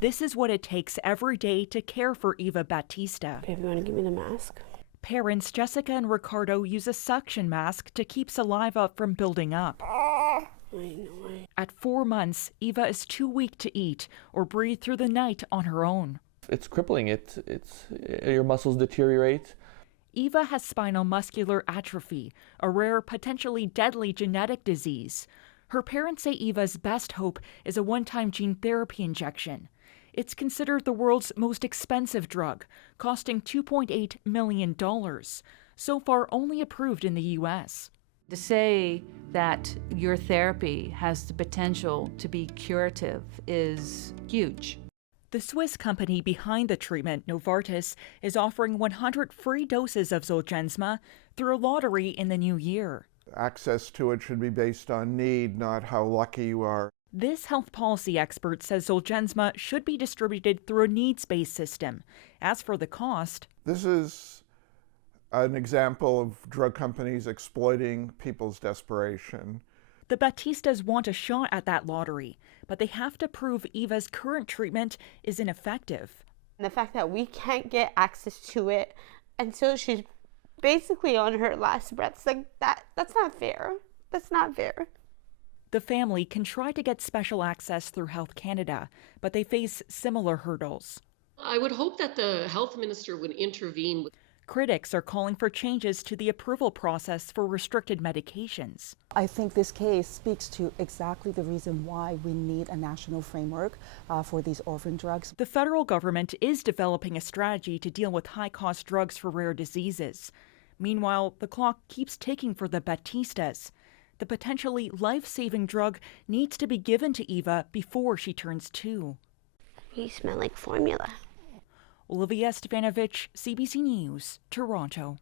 This is what it takes every day to care for Eva Batista. Babe, you want to give me the mask? Parents Jessica and Ricardo use a suction mask to keep saliva from building up. I know. At 4 months, Eva is too weak to eat or breathe through the night on her own. It's crippling. Your muscles deteriorate. Eva has spinal muscular atrophy, a rare, potentially deadly genetic disease. Her parents say Eva's best hope is a one-time gene therapy injection. It's considered the world's most expensive drug, costing $2.8 million, so far only approved in the U.S. To say that your therapy has the potential to be curative is huge. The Swiss company behind the treatment, Novartis, is offering 100 free doses of Zolgensma through a lottery in the new year. Access to it should be based on need, not how lucky you are. This health policy expert says Zolgensma should be distributed through a needs-based system. As for the cost, this is an example of drug companies exploiting people's desperation. The Batistas want a shot at that lottery, but they have to prove Eva's current treatment is ineffective. And the fact that we can't get access to it until she's basically on her last breaths, like that's not fair. That's not fair. The family can try to get special access through Health Canada, but they face similar hurdles. I would hope that the health minister would intervene. Critics are calling for changes to the approval process for restricted medications. I think this case speaks to exactly the reason why we need a national framework for these orphan drugs. The federal government is developing a strategy to deal with high-cost drugs for rare diseases. Meanwhile, the clock keeps ticking for the Batistas. The potentially life-saving drug needs to be given to Eva before she turns 2. You smell like formula. Olivia Stefanovic, CBC News, Toronto.